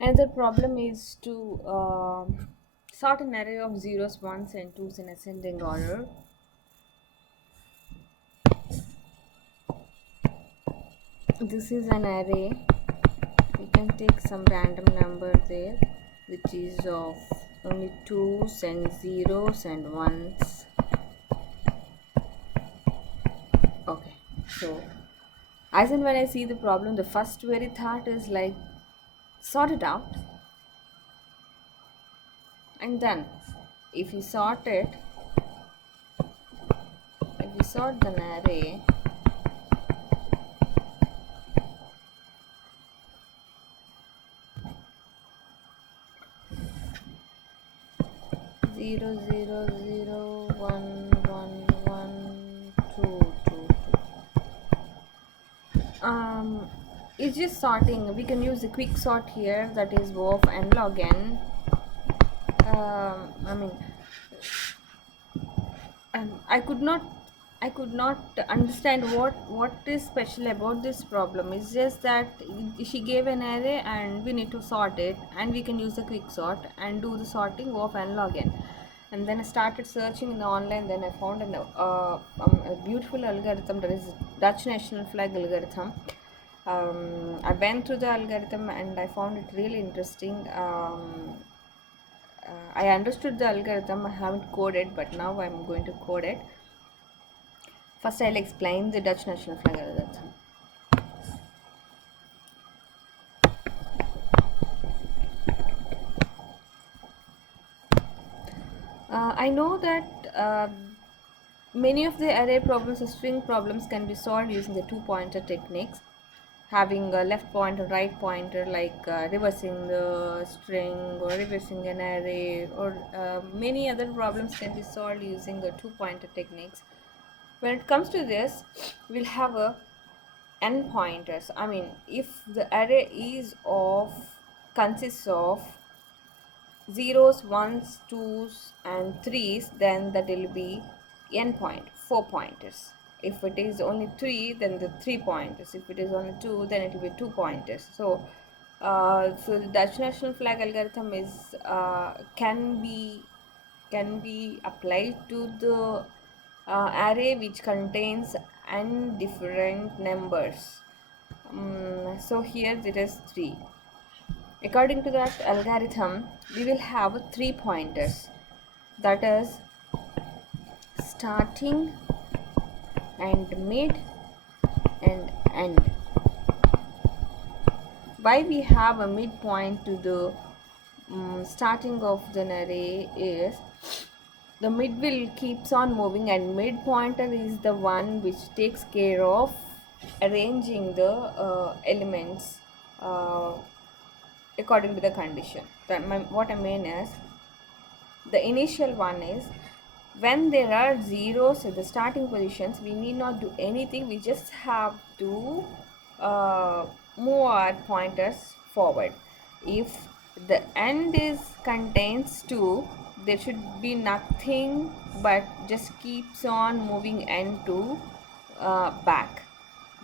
Another problem is to sort an array of zeros, ones, and twos in ascending order. This is an array. We can take some random number there, which is of only twos and zeros and ones. Okay, so as and when I see the problem, the first very thought is like sort it out, and then if we sort it, if we sort an array, zero zero zero one one one two two two. It's just sorting. We can use the quick sort here, that is of n log n. I mean, I could not understand what is special about this problem. It's just that she gave an array and we need to sort it, and we can use the quick sort and do the sorting of n log n. And then I started searching in the online. Then I found a beautiful algorithm, that is Dutch national flag algorithm. I went through the algorithm and I found it really interesting. I understood the algorithm. I haven't coded, but now I'm going to code it. First, I'll explain the Dutch national flag algorithm. I know that many of the array problems or string problems can be solved using the two-pointer techniques, having a left pointer, right pointer, like reversing the string or reversing an array, or many other problems can be solved using the two-pointer techniques. When it comes to this, we'll have a n pointers. I mean, if the array is of consists of zeros, ones, twos, and threes, then that will be n point, 4 pointers. If it is only 3, then the 3 pointers. If it is only 2, then it will be 2 pointers. So the Dutch national flag algorithm is can be applied to the array which contains n different numbers. So here there is 3. According to that algorithm, we will have 3 pointers, that is starting and mid and end. Why we have a midpoint to the starting of the array is the mid will keeps on moving, and mid pointer is the one which takes care of arranging the elements according to the condition. What I mean is, the initial one is when there are zeros at the starting positions, we need not do anything. We just have to move our pointers forward. If the end is contains 2, there should be nothing but just keeps on moving end to back.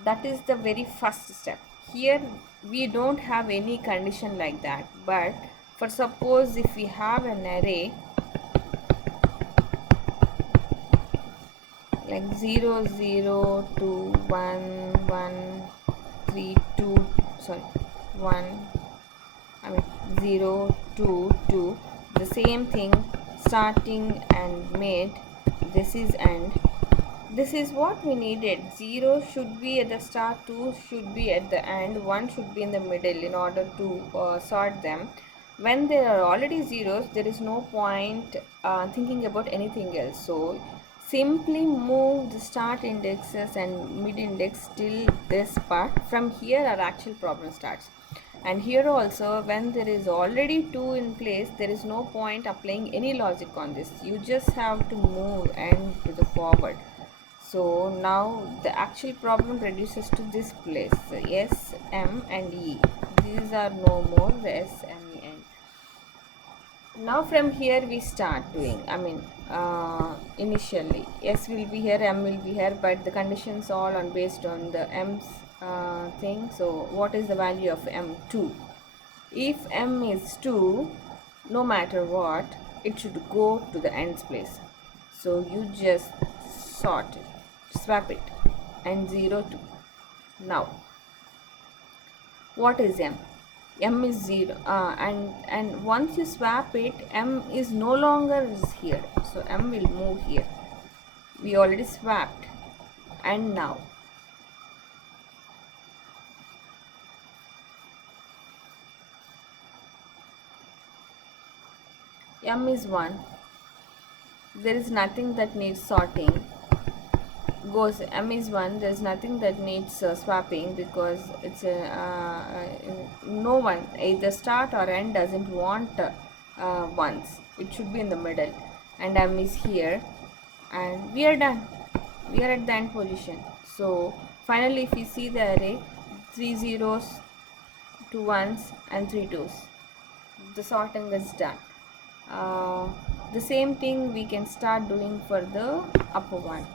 That is the very first step. Here we don't have any condition like that, but for suppose if we have an array like 0 0 2 1 1 3 2, sorry 1, I mean 0 2 2, the same thing, starting and mid, this is end. This is what we needed. 0 should be at the start, 2 should be at the end, 1 should be in the middle in order to sort them. When there are already zeros, there is no point thinking about anything else. So simply move the start indexes and mid index till this part. From here our actual problem starts. And here also, when there is already 2 in place, there is no point applying any logic on this. You just have to move and to the forward. So now the actual problem reduces to this place, S, M and E. These are no more S, M, E, N. Now from here we start doing, I mean initially S will be here, M will be here, but the conditions all are based on the M's thing. So what is the value of M? 2. If m is 2, no matter what, it should go to the ends place. So you just sort it, swap it, and 0 2. Now, what is m? M is 0, and once you swap it, m is no longer is here, so m will move here. We already swapped, and now m is 1. There is nothing that needs sorting. Goes m is 1, there's nothing that needs swapping, because it's a no one, either start or end, doesn't want ones. It should be in the middle, and m is here, and we are done. We are at the end position. So finally, if you see the array, 3 zeros, 2 ones, and 3 twos, the sorting is done. The same thing we can start doing for the upper one.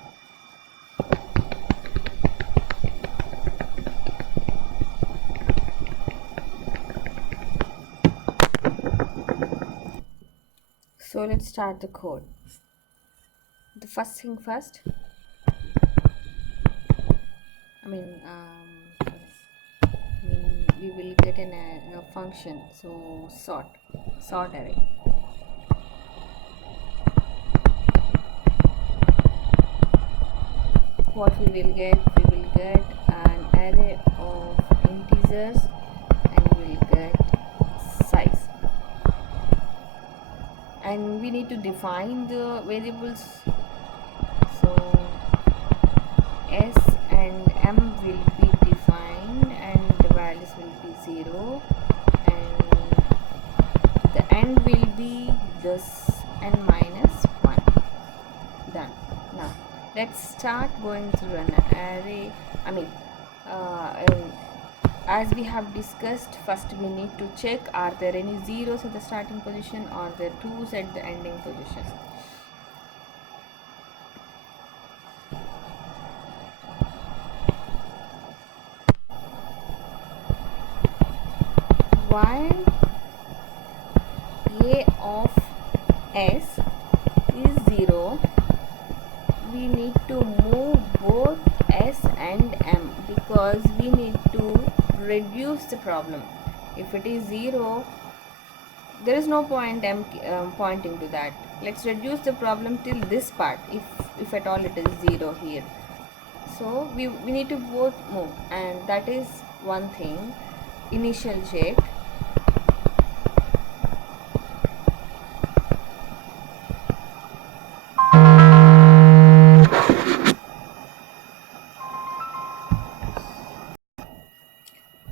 So let's start the code. The first thing first, we will get a function. So sort array. What we will get an array of integers, and we will get size. And we need to define the variables. So s and m will be defined, and the values will be 0, and the end will be this n minus 1. Done. Now let's start going through an array. As we have discussed, first we need to check, are there any zeros at the starting position, or there twos at the ending position. While a of s is 0, we need to move both s and m, because we need to reduce the problem. If it is 0, there is no point m pointing to that. Let's reduce the problem till this part, if at all it is 0 here. So we need to both move, and that is one thing. Initial check.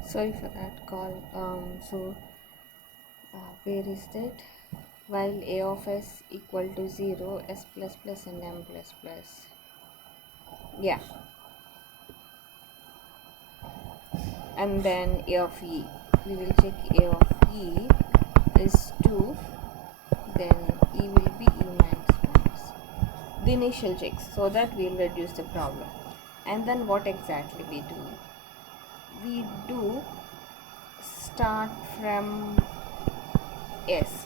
Sorry for that call. Where is that? While a of s equal to 0, s plus plus and m plus plus. Yeah. And then a of e. We will check a of e is 2. Then e will be e minus minus. The initial checks, so that we will reduce the problem. And then what exactly we do? We do start from s.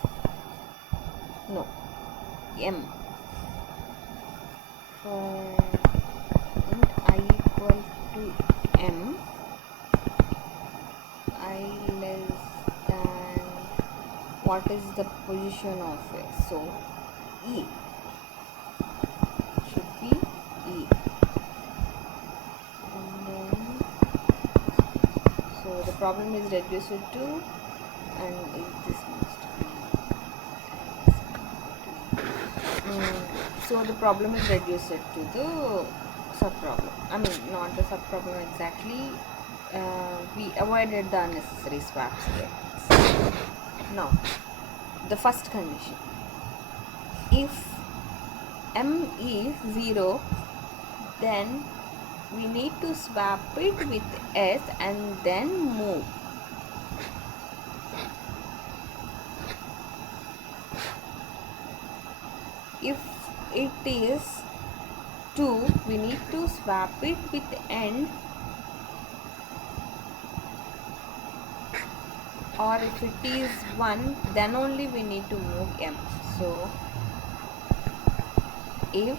No, m. For int I equal to m, I less than what is the position of s. So e should be e. And then, so the problem is reduced to 2, and this must be so the problem is reduced to the subproblem. Not the subproblem exactly. We avoided the unnecessary swaps here. Now, the first condition. If m is 0, then we need to swap it with s and then move. If it is 2, we need to swap it with end or if it is 1, then only we need to move m. So if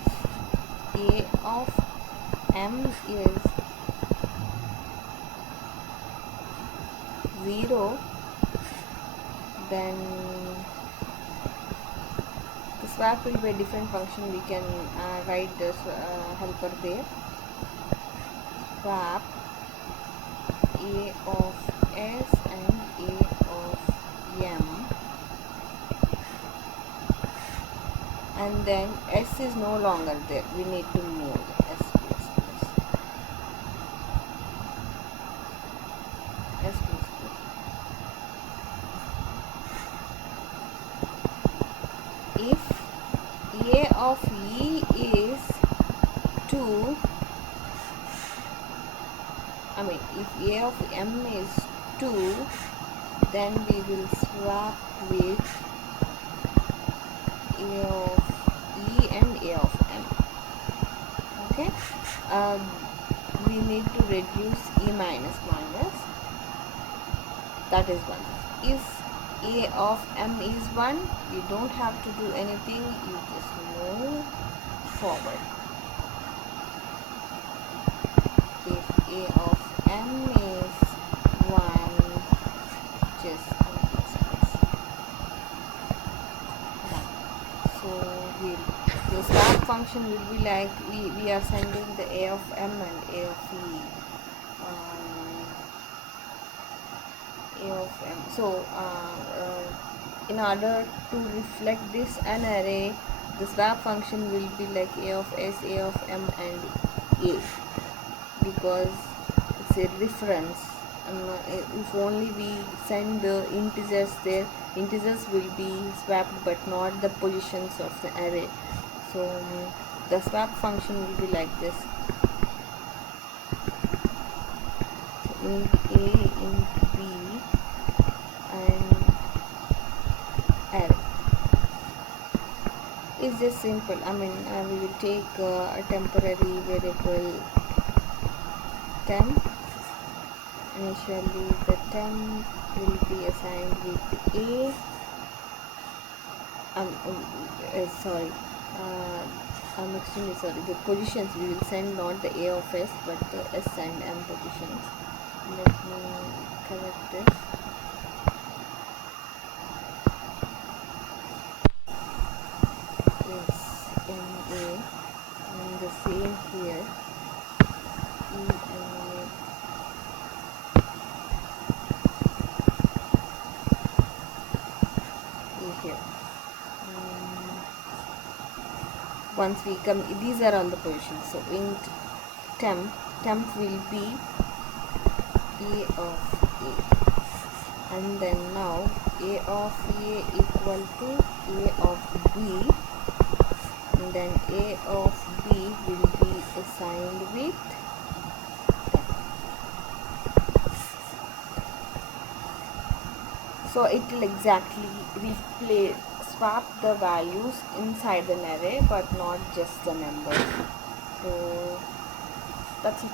a of m is 0, then the swap will be a different function. We can write this helper there. Swap a of s and a of m, and then s is no longer there. We need to move s plus plus s plus plus. If a of e is 2, if a of m is 2, then we will swap with a of e and a of m. Okay, we need to reduce e minus minus, that is 1. If a of m is 1, you don't have to do anything, you just move forward. If a of m is 1, just so the swap function will be like we are sending the a of m and a of e, a of m. So in order to reflect this an array, the swap function will be like a of s, a of m and a, because it's a reference. If only we send the integers there, integers will be swapped but not the positions of the array. So the swap function will be like this. So int a, int b, and array. It's just simple. We will take a temporary variable temp. Initially the temp will be assigned with a, I'm extremely sorry, the positions we will send not the a of s but the s and m positions. Let me correct this. Yes, ma, and the same here, e and a. Here once we come, these are all the positions. So int temp will be a of a, and then now a of a equal to a of b, and then a of b will be assigned with temp. So it will exactly swap the values inside an array but not just the numbers. So that's it.